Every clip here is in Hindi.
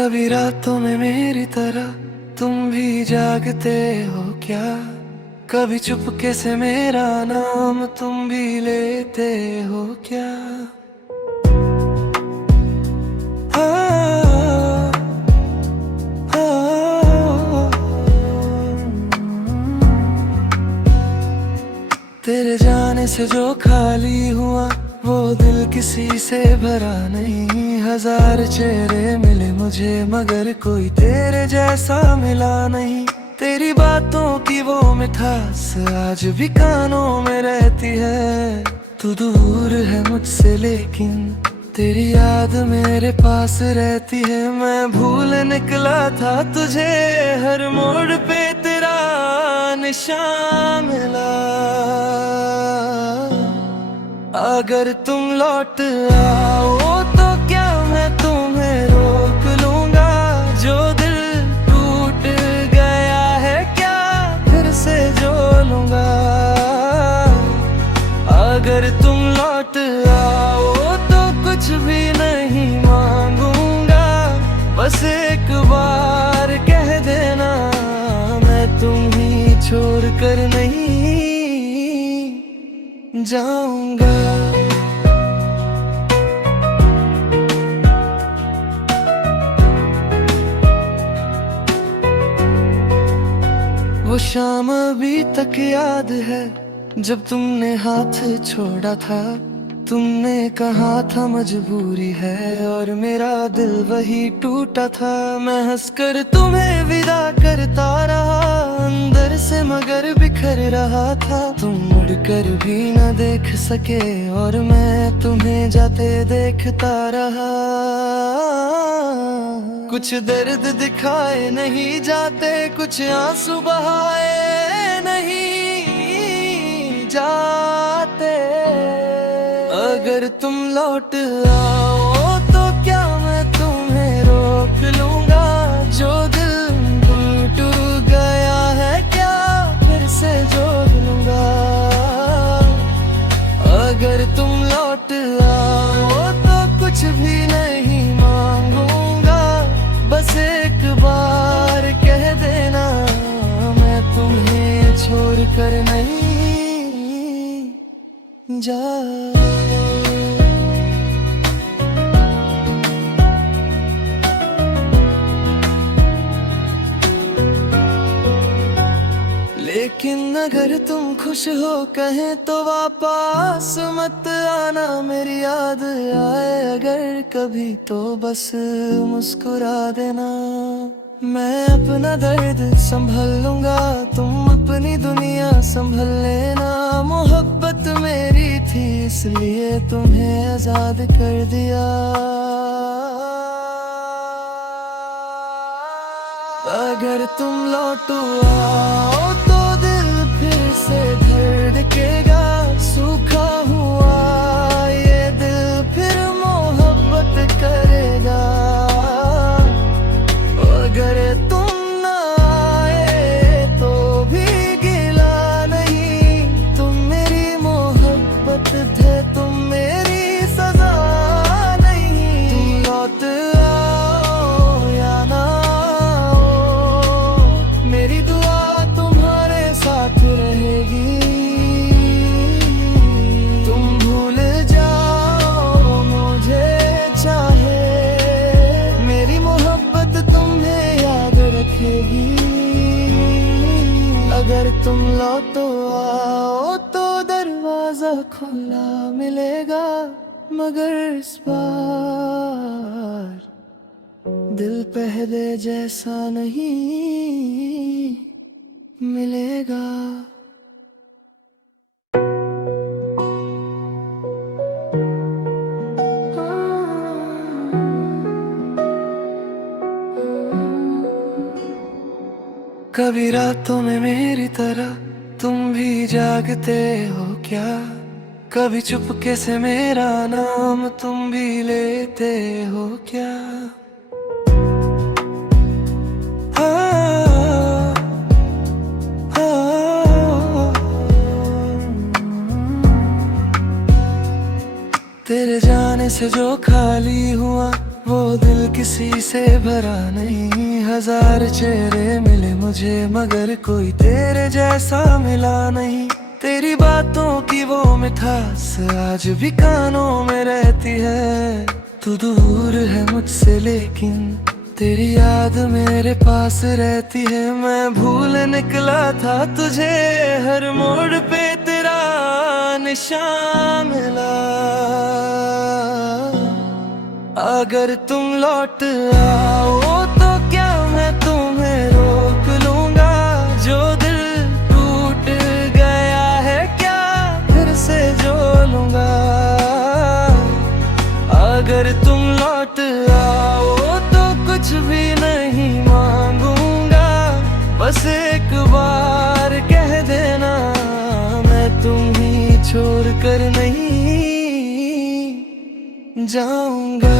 कभी रातों में मेरी तरह तुम भी जागते हो क्या? कभी चुपके से मेरा नाम तुम भी लेते हो क्या? हाँ, हाँ, तेरे जाने से जो खाली हुआ वो दिल किसी से भरा नहीं। हजार चेहरे मिले मुझे मगर कोई तेरे जैसा मिला नहीं। तेरी बातों की वो मिठास आज भी कानों में रहती है। तू दूर है मुझसे लेकिन तेरी याद मेरे पास रहती है। मैं भूल निकला था तुझे, हर मोड़ पे तेरा निशान मिला। अगर तुम लौट आओ तो क्या मैं तुम्हें रोक लूंगा? जो दिल टूट गया है क्या फिर से जो लूंगा? अगर तुम लौट आओ तो कुछ भी नहीं मांगूंगा। बस एक बार कह देना मैं तुम्हें छोड़ कर नहीं जाऊंगा। वो शाम अभी तक याद है जब तुमने हाथ छोड़ा था। तुमने कहा था मजबूरी है और मेरा दिल वही टूटा था। मैं हंसकर तुम्हें विदा करता रहा अंदर से मगर बिखर रहा था। तुम मुड़कर भी न देख सके और मैं तुम्हें जाते देखता रहा। कुछ दर्द दिखाए नहीं जाते, कुछ आंसू बहाए नहीं जाते। अगर तुम लौट आओ तो क्या मैं तुम्हें रोक लूंगा? जो दिल टूट गया है क्या फिर से जोड़ लूंगा? अगर तुम लौट आओ तो कुछ भी नहीं मांगूंगा। बस एक बार कह देना मैं तुम्हें छोड़ कर नहीं जा। लेकिन अगर तुम खुश हो कहें तो वापस मत आना। मेरी याद आए अगर कभी तो बस मुस्कुरा देना। मैं अपना दर्द संभल लूंगा, तुम अपनी दुनिया संभल लेना। मोहब्बत मेरी थी इसलिए तुम्हें आजाद कर दिया। अगर तुम लौटो आओ तो दिल फिर से धड़केगा। सूखा हुआ ये दिल फिर मोहब्बत करेगा। अगर तुम ना आए तो भी गिला नहीं। तुम मेरी मोहब्बत थे, तुम मेरी सजा नहीं। तुम लौट आओ या ना आओ, मेरी दुआ तुम्हारे साथ रहेगी। तुम भूल जाओ मुझे चाहे, मेरी मोहब्बत तुम्हें याद रखेगी। अगर तुम लौटो आओ तो दरवाजा खुला मिलेगा। मगर इस बार दिल पहले जैसा नहीं मिलेगा। कभी रातों में मेरी तरह तुम भी जागते हो क्या? कभी चुपके से मेरा नाम तुम भी लेते हो क्या? हाँ, हाँ, तेरे जाने से जो खाली हुआ वो दिल किसी से भरा नहीं। हजार चेहरे मिले मुझे मगर कोई तेरे जैसा मिला नहीं। तेरी बातों की वो मिठास आज भी कानों में रहती है। तू दूर है मुझसे लेकिन तेरी याद मेरे पास रहती है। मैं भूल निकला था तुझे, हर मोड़ पे तेरा निशान मिला। अगर तुम लौट आओ तो क्या मैं तुम्हें रोक लूंगा। जो दिल टूट गया है क्या फिर से जो लूंगा। अगर तुम लौट आओ तो कुछ भी नहीं मांगूंगा। बस एक बार कह देना मैं तुम्हें छोड़ कर नहीं जाऊंगा।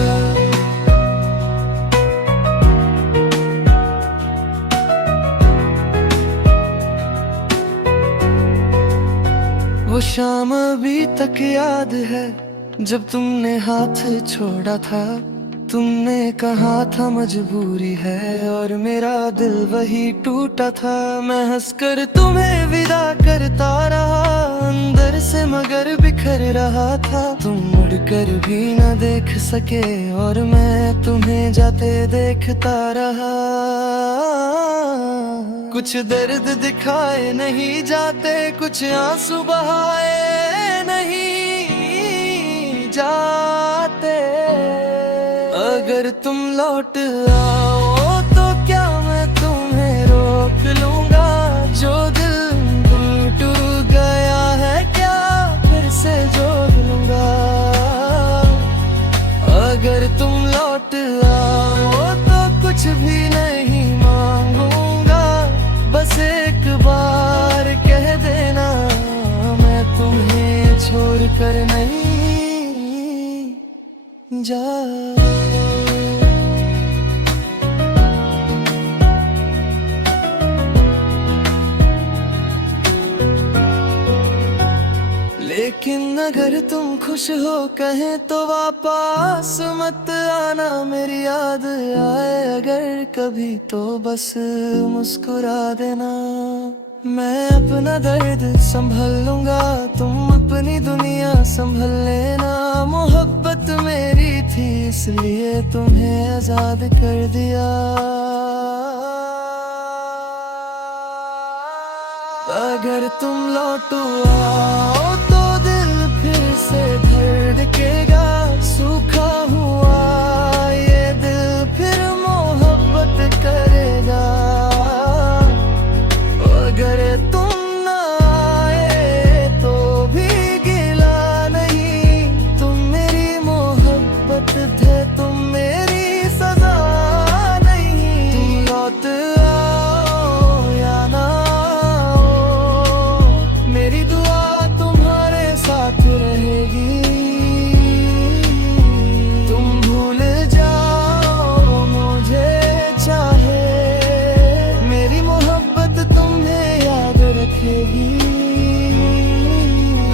वो शाम अभी तक याद है जब तुमने हाथ छोड़ा था। तुमने कहा था मजबूरी है और मेरा दिल वही टूटा था। मैं हंसकर तुम्हें विदा करता रहा अंदर से मगर बिखर रहा था। तुम मुड़कर भी न देख सके और मैं तुम्हें जाते देखता रहा। कुछ दर्द दिखाए नहीं जाते, कुछ आंसू बहाए नहीं जाते। अगर तुम लौट आओ तो क्या मैं तुम्हें रोक लूंगा। जो दिल टूट गया है क्या फिर से जोड़ लूंगा। अगर तुम लौट आओ तो कुछ भी नहीं मांगूंगा। बस एक बार कह देना मैं तुम्हें छोड़ कर नहीं जा। लेकिन अगर तुम खुश हो कहें तो वापस मत आना। मेरी याद आए अगर कभी तो बस मुस्कुरा देना। मैं अपना दर्द संभल लूंगा, तुम अपनी दुनिया संभल लेना। मोहब्बत मेरी थी इसलिए तुम्हें आजाद कर दिया। अगर तुम लौटो आओ तो दिल फिर से धड़केगा। सूखा हुआ ये दिल फिर मोहब्बत करेगा। अगर तुम ना आए तो भी गिला नहीं। तुम मेरी मोहब्बत थे, तुम मेरी सजा नहीं। तुम लौट आओ या ना आओ, मेरी दुआ तुम्हारे साथ रहेगी। तुम भूल जाओ मुझे चाहे, मेरी मोहब्बत तुम्हें याद रखेगी।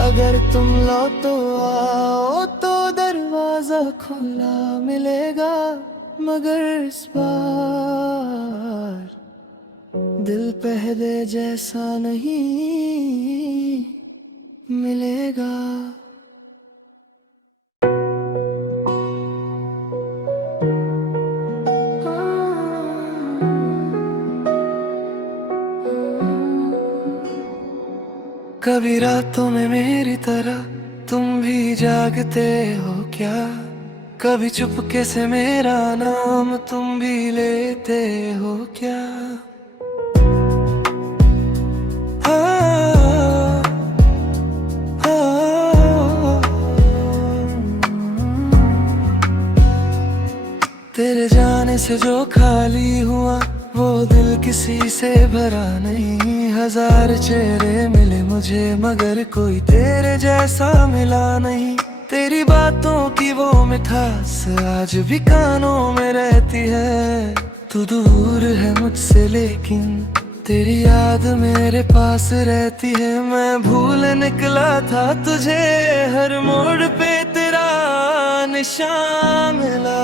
अगर तुम लौटो आओ तो दरवाजा खुला मिलेगा। मगर इस बार दिल पहले जैसा नहीं मिलेगा। कभी रातों में मेरी तरह तुम भी जागते हो क्या। कभी चुपके से मेरा नाम तुम भी लेते हो क्या। तेरे जाने से जो खाली हुआ वो दिल किसी से भरा नहीं। हजार चेहरे मिले मुझे मगर कोई तेरे जैसा मिला नहीं। तेरी बातों की वो मिठास आज भी कानों में रहती है। तू दूर है मुझसे लेकिन तेरी याद मेरे पास रहती है, मैं भूल निकला था तुझे, हर मोड़ पे तेरा निशान मिला।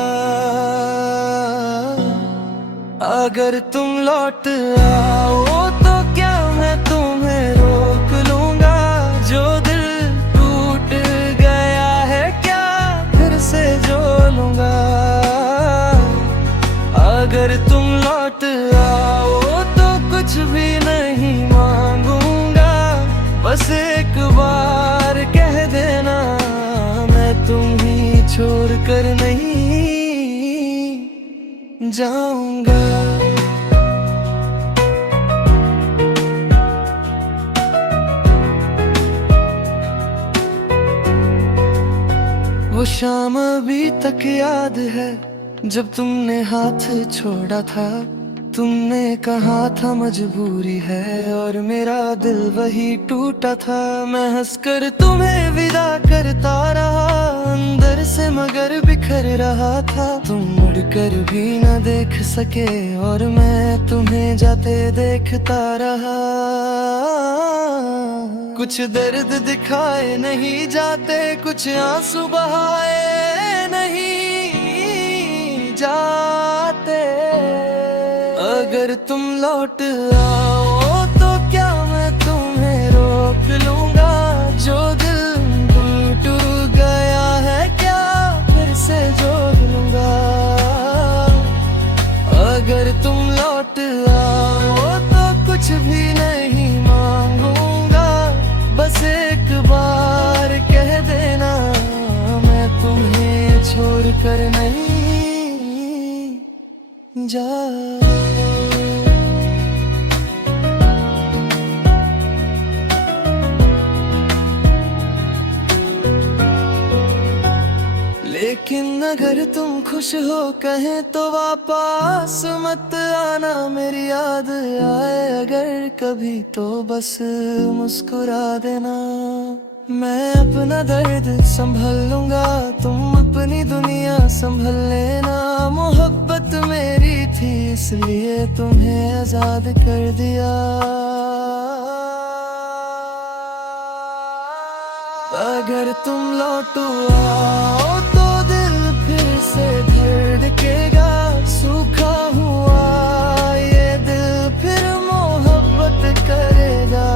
अगर तुम लौट आओ तो क्या मैं तुम्हें रोक लूंगा, जो दिल टूट गया है क्या फिर से जोड़ूंगा। अगर तुम लौट आओ तो कुछ भी नहीं मांगूंगा, बस एक बार कह देना मैं तुम्हें छोड़ कर नहीं जाऊंगा। वो शाम अभी तक याद है जब तुमने हाथ छोड़ा था, तुमने कहा था मजबूरी है और मेरा दिल वही टूटा था। मैं हंसकर तुम्हें विदा करता रहा अंदर से मगर बिखर रहा था। तुम मुड़कर भी न देख सके और मैं तुम्हें जाते देखता रहा। कुछ दर्द दिखाए नहीं जाते, कुछ आंसू बहाए नहीं जाते। अगर तुम लौट आओ तो क्या मैं तुम्हें रोक लूंगा, जो दिल टूट गया है क्या फिर से जोड़ लूंगा। अगर तुम लौट आओ तो कुछ भी नहीं मांगूंगा, बस एक बार कह देना मैं तुम्हें छोड़ कर नहीं जा। लेकिन अगर तुम खुश हो कहें तो वापस मत आना, मेरी याद आए अगर कभी तो बस मुस्कुरा देना। मैं अपना दर्द संभल लूंगा, तुम अपनी दुनिया संभल लेना। मोहब्बत मेरी थी इसलिए तुम्हें आजाद कर दिया। अगर तुम लौटो आओ तो दिल फिर से धड़केगा, सूखा हुआ ये दिल फिर मोहब्बत करेगा।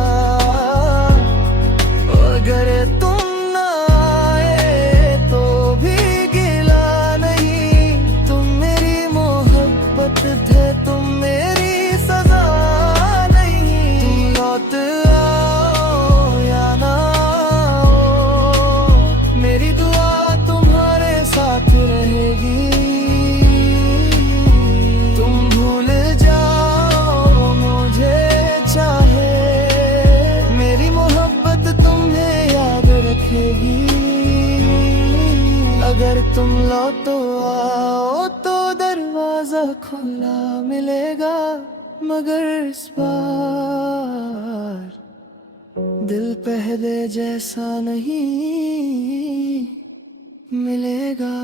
अगर तुम न आए तो भी गिला नहीं, तुम मेरी मोहब्बत थे, तुम मेरी सजा नहीं। तुम लौट आओ या ना आओ, मेरी दुआ तुम्हारे साथ रहेगी। तुम भूल जाओ मुझे चाहे, मेरी मोहब्बत तुम्हें याद रखेगी। अगर तुम लौटो आओ तो दरवाजा खुला मिलेगा, मगर इस बार दिल पहले जैसा नहीं मिलेगा।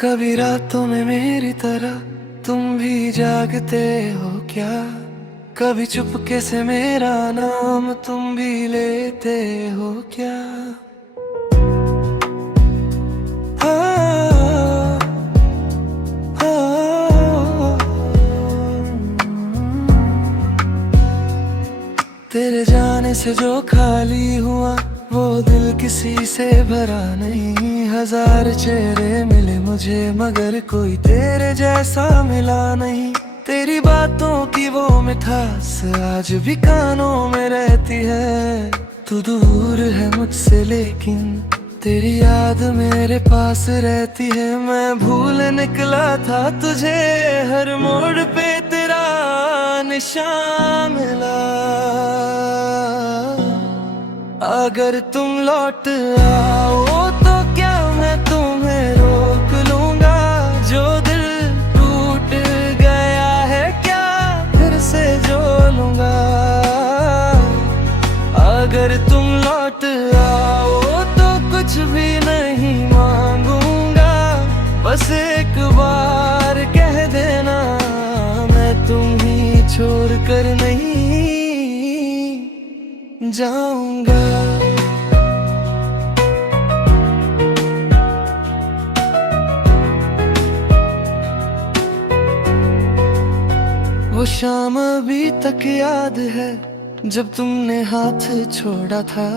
कभी रातों में मेरी तरह तुम भी जागते हो क्या, कभी चुपके से मेरा नाम तुम भी लेते हो क्या। तेरे जाने से जो खाली हुआ वो दिल किसी से भरा नहीं। हजार चेहरे मिले मुझे मगर कोई तेरे जैसा मिला नहीं। तेरी बातों की वो मिठास आज भी कानों में रहती है। तू दूर है मुझसे लेकिन तेरी याद मेरे पास रहती है। मैं भूल निकला था तुझे, हर मोड़ पे तेरा निशान मिला। अगर तुम लौट आओ तो क्या मैं तुम्हें रोक लूंगा, जो दिल टूट गया है क्या फिर से जोड़ूंगा। अगर जाऊंगा। वो शाम अभी तक याद है जब तुमने हाथ छोड़ा था।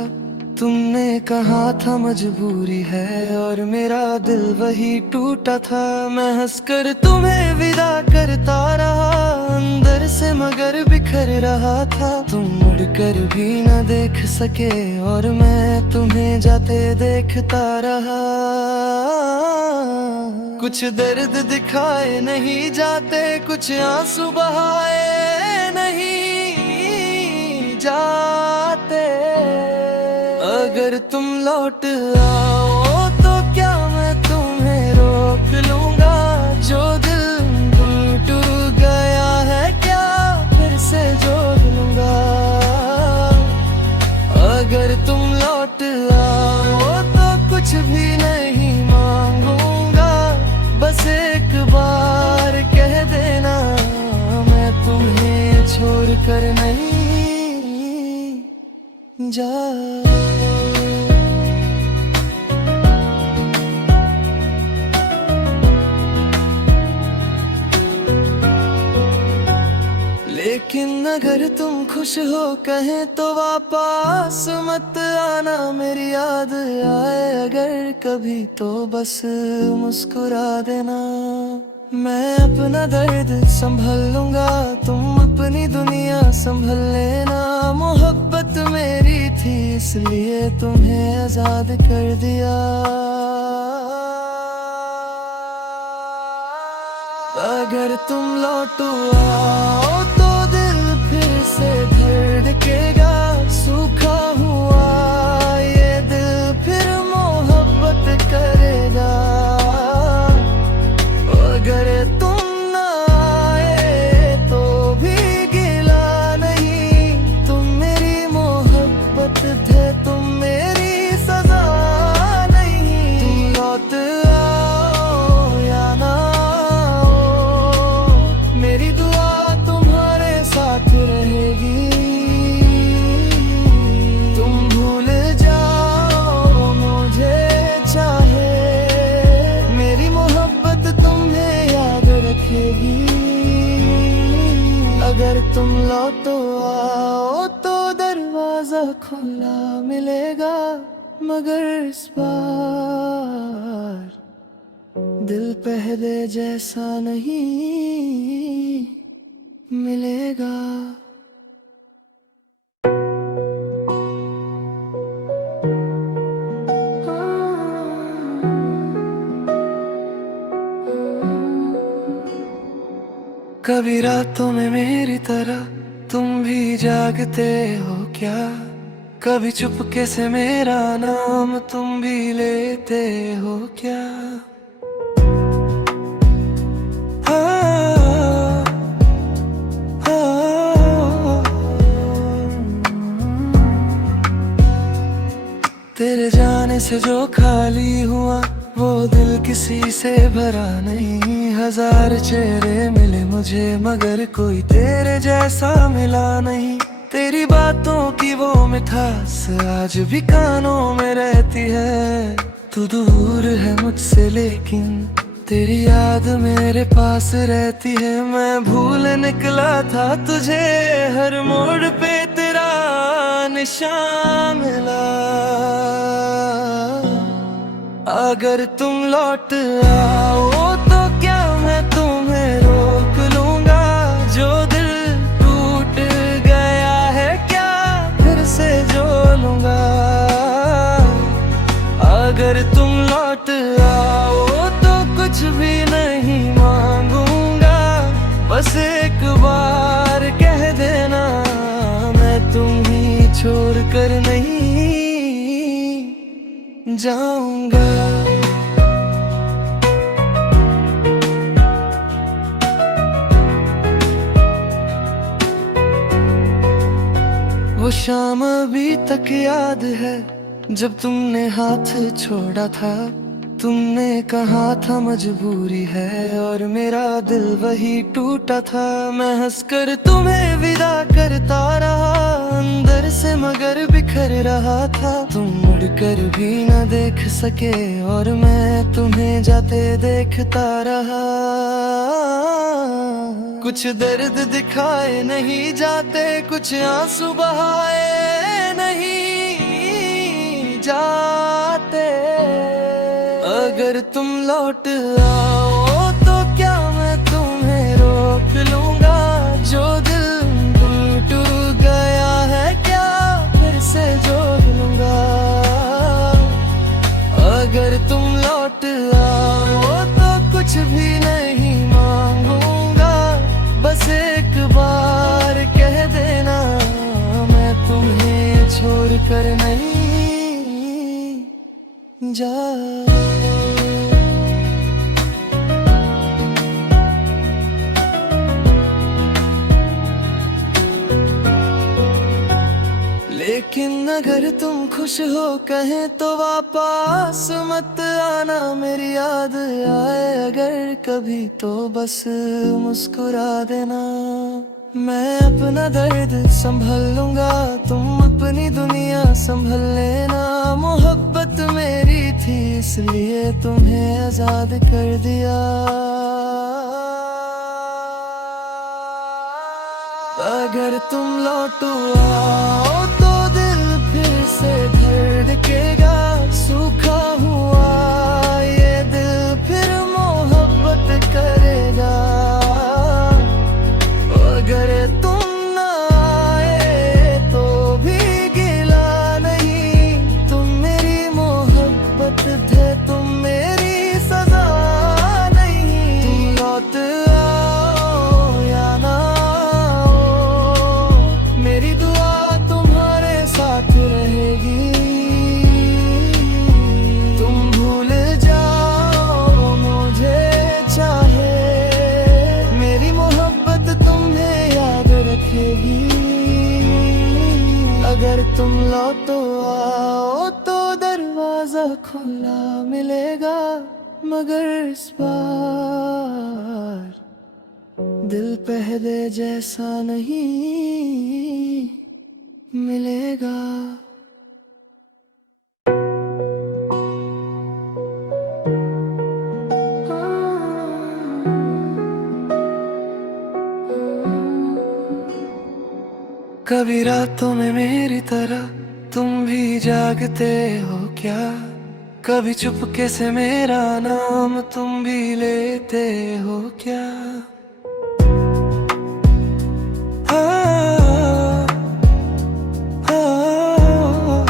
तुमने कहा था मजबूरी है और मेरा दिल वही टूटा था। मैं हंसकर तुम्हें विदा करता रहा अंदर से मगर बिखर रहा था। तुम मुड़कर भी न देख सके और मैं तुम्हें जाते देखता रहा। कुछ दर्द दिखाए नहीं जाते, कुछ आंसू बहाए नहीं जाते। अगर तुम लौट आओ तो क्या मैं तुम्हें रोक लूंगा। जो दिल टूट गया है क्या फिर से जोड़ लूंगा। अगर तुम लौट आओ तो कुछ भी नहीं मांगूंगा। बस एक बार कह देना मैं तुम्हें छोड़ कर नहीं जा। लेकिन अगर तुम खुश हो कहें तो वापस मत आना। मेरी याद आए अगर कभी तो बस मुस्कुरा देना। मैं अपना दर्द संभल लूंगा, तुम अपनी दुनिया संभल लेना। मोहब्बत मेरी थी इसलिए तुम्हें आजाद कर दिया। अगर तुम लौटो आओ तो दिल फिर से धड़केगा। सूखा हुआ ये दिल फिर मोहब्बत करेगा। अगर तुम ना आए तो भी गिला नहीं। तुम मेरी मोहब्बत थे, तुम मेरी सजा नहीं। तुम लौट आओ या ना आओ, मेरी दुआ तुम्हारे साथ रहेगी। तुम भूल जाओ मुझे चाहे, मेरी मोहब्बत तुम्हें याद रखेगी। अगर तुम लौटो आओ तो दरवाजा खुला मिलेगा। मगर इस बार दिल पहले जैसा नहीं मिलेगा। कभी रातों में मेरी तरह तुम भी जागते हो क्या। कभी चुपके से मेरा नाम तुम भी लेते हो क्या। हाँ, हाँ, तेरे जाने से जो खाली हुआ वो दिल किसी से भरा नहीं। हजार चेहरे मिले मुझे मगर कोई तेरे जैसा मिला नहीं। तेरी बातों की वो मिठास आज भी कानों में रहती है। तू दूर है मुझसे लेकिन तेरी याद मेरे पास रहती है। मैं भूल निकला था तुझे, हर मोड़ पे तेरा निशान मिला। अगर तुम लौट आओ तो क्या मैं तुम्हें रोक लूंगा। जो दिल टूट गया है क्या फिर से जोड़ लूंगा। अगर तुम लौट आओ तो कुछ भी नहीं मांगूंगा। बस एक बार कह देना मैं तुम्हें छोड़ कर नहीं जाऊंगा। वो शाम अभी तक याद है जब तुमने हाथ छोड़ा था। तुमने कहा था मजबूरी है और मेरा दिल वही टूटा था। मैं हंसकर तुम्हें विदा करता रहा अंदर से मगर बिखर रहा था। तुम मुड़कर भी न देख सके और मैं तुम्हें जाते देखता रहा। कुछ दर्द दिखाए नहीं जाते, कुछ आंसू बहाए नहीं जाते। अगर तुम लौट आओ तो क्या मैं तुम्हें रोक लूंगा? जो दिल टूट गया है क्या फिर से जोड़ लूंगा? अगर तुम लौट आओ तो कुछ भी नहीं मांगूंगा, बस एक बार कह देना मैं तुम्हें छोड़ कर नहीं जा। लेकिन अगर तुम खुश हो कहें तो वापस मत आना। मेरी याद आए अगर कभी तो बस मुस्कुरा देना। मैं अपना दर्द संभल लूंगा, तुम अपनी दुनिया संभल लेना। मोहब्बत मेरी थी इसलिए तुम्हें आजाद कर दिया। अगर तुम लौट आओ तो दिल फिर से धड़केगा। सूखा हुआ ये दिल फिर मोहब्बत करेगा। अगर तुम ना आए तो भी गिला नहीं, तुम मेरी मोहब्बत थे, तुम मेरी सजा नहीं। तुम लौट आओ या ना आओ, मेरी दुआ तुम्हारे साथ रहेगी। तुम भूल जाओ मुझे चाहे, मेरी मोहब्बत तुम्हें याद रखेगी। अगर तुम लौटो आओ तो दरवाजा खुला मिलेगा, मगर इस बार दिल पहले जैसा नहीं मिलेगा। कभी रातों में मेरी तरह तुम भी जागते हो क्या? कभी चुपके से मेरा नाम तुम भी लेते हो क्या? हाँ, हाँ,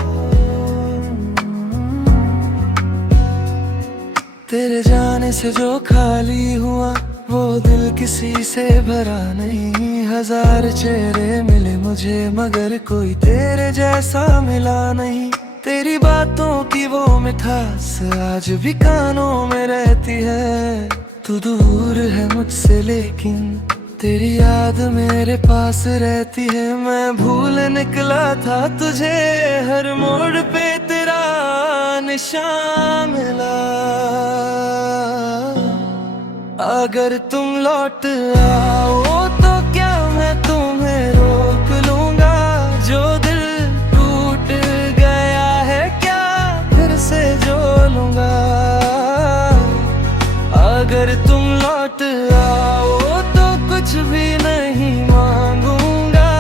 तेरे जाने से जो खाली हुआ वो दिल किसी से भरा नहीं। हजार चेहरे मिले मुझे मगर कोई तेरे जैसा मिला नहीं। तेरी बातों की वो मिठास आज भी कानों में रहती है। तू दूर है मुझसे लेकिन तेरी याद मेरे पास रहती है। मैं भूल निकला था तुझे, हर मोड़ पे तेरा निशान मिला। अगर तुम लौट आओ तो क्या मैं तुम्हें रोक लूंगा? जो दिल टूट गया है क्या फिर से जोड़ लूंगा? अगर तुम लौट आओ तो कुछ भी नहीं मांगूंगा,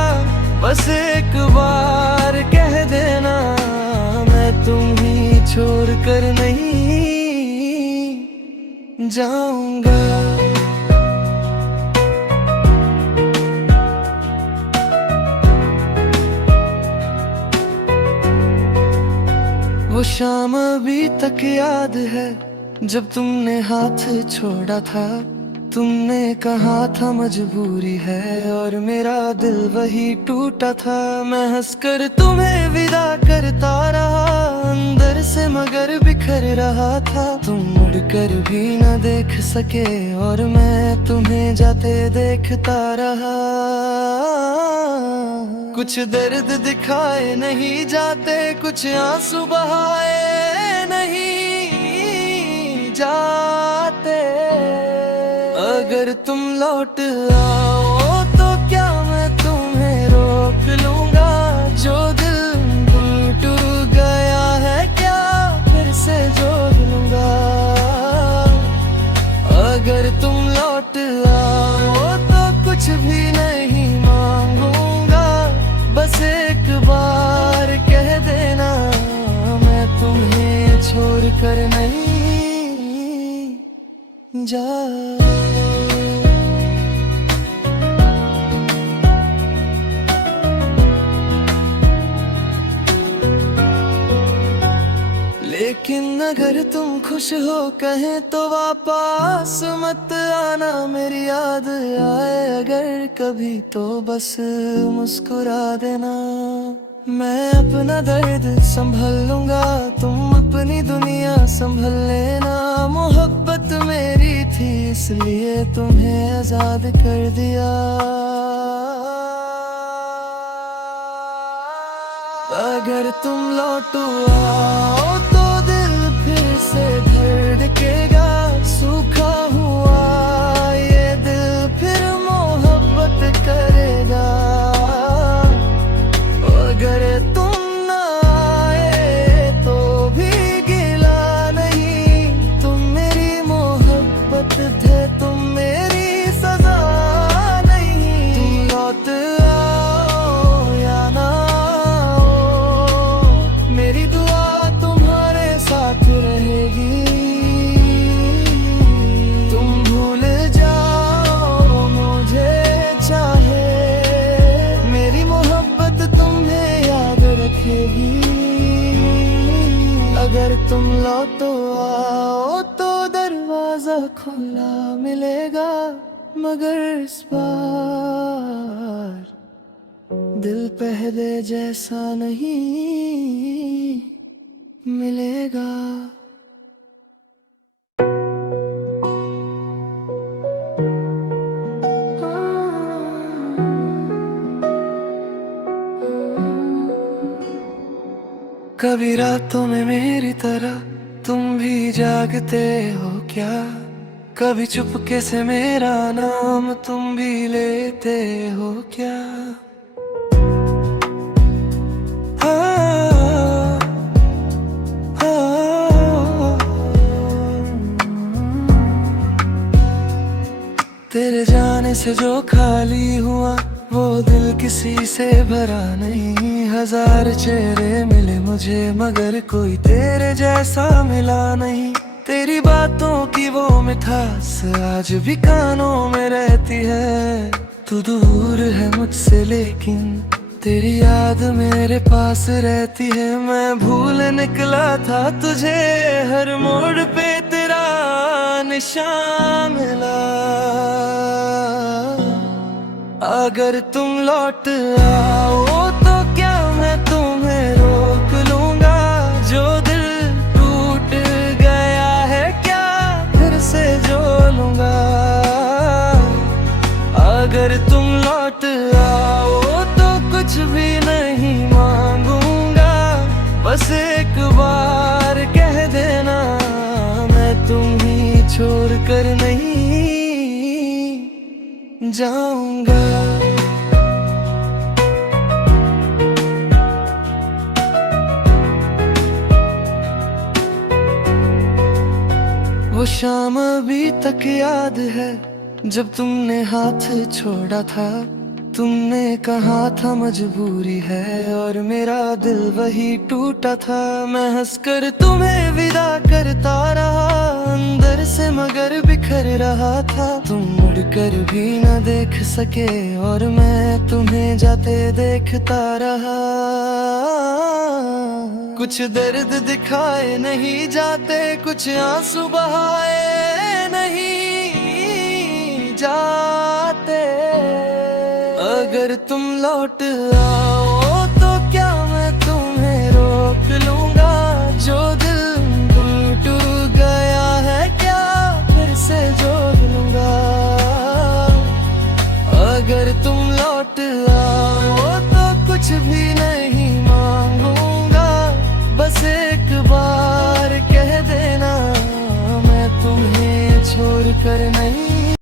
बस एक बार कह देना मैं तुम्हें छोड़ कर नहीं जाऊंगा। वो शाम अभी तक याद है जब तुमने हाथ छोड़ा था। तुमने कहा था मजबूरी है और मेरा दिल वही टूटा था। मैं हंसकर तुम्हें विदा करता रहा, अंदर से मगर बिखर रहा था। तुम मुड़कर भी न देख सके और मैं तुम्हें जाते देखता रहा। कुछ दर्द दिखाए नहीं जाते, कुछ आंसू बहाए नहीं जाते। अगर तुम लौट आओ तो क्या मैं तुम्हें रोक लूंगा? कर नहीं जा। लेकिन अगर तुम खुश हो कहें तो वापस मत आना, मेरी याद आए अगर कभी तो बस मुस्कुरा देना। मैं अपना दर्द संभल लूंगा, तुम अपनी दुनिया संभल लेना। मोहब्बत मेरी थी इसलिए तुम्हें आजाद कर दिया। अगर तुम लौट आओ तो दिल फिर से धड़केगा। सूखा हुआ ये दिल फिर मोहब्बत करेगा। अगर तुम ना आए तो भी गिला नहीं, तुम मेरी मोहब्बत थे, तुम मेरी सजा नहीं। तुम लौट आओ या ना आओ, मेरी दुआ तुम्हारे साथ रहेगी। तुम भूल जाओ मुझे चाहे, मेरी मोहब्बत तुम्हें याद रखेगी। अगर तुम लौटो आओ तो दरवाजा खुला मिलेगा, मगर इस बार दिल पहले जैसा नहीं मिलेगा। कभी रातों में मेरी तरह तुम भी जागते हो क्या? कभी चुपके से मेरा नाम तुम भी लेते हो क्या? तेरे जाने से जो खाली हुआ वो दिल किसी से भरा नहीं। हजार चेहरे मिले मुझे मगर कोई तेरे जैसा मिला नहीं। तेरी बातों की वो मिठास आज भी कानों में रहती है। तू दूर है मुझसे लेकिन तेरी याद मेरे पास रहती है। मैं भूल निकला था तुझे, हर मोड़ पे तेरा निशान मिला। अगर तुम लौट आओ तो क्या मैं तुम्हें रोक लूंगा? जो दिल टूट गया है क्या फिर से जोड़ूंगा? अगर तुम लौट आओ तो कुछ भी नहीं मांगूंगा। बस एक बार कह देना मैं तुम्हें छोड़ कर नहीं जाऊंगा। वो शाम अभी तक याद है जब तुमने हाथ छोड़ा था। तुमने कहा था मजबूरी है और मेरा दिल वही टूटा था। मैं हंसकर तुम्हें विदा करता रहा अंदर से मगर बिखर रहा था। तुम मुड़कर भी न देख सके और मैं तुम्हें जाते देखता रहा। कुछ दर्द दिखाए नहीं जाते, कुछ आंसू बहाए नहीं जाते। अगर तुम लौट आओ तो क्या मैं तुम्हें रोक लूंगा? जो दिल टूट गया है क्या फिर से जोड़ लूंगा? अगर तुम लौट आओ तो कुछ भी नहीं मांगूंगा। बस एक बार कह देना मैं तुम्हें छोड़ कर नहीं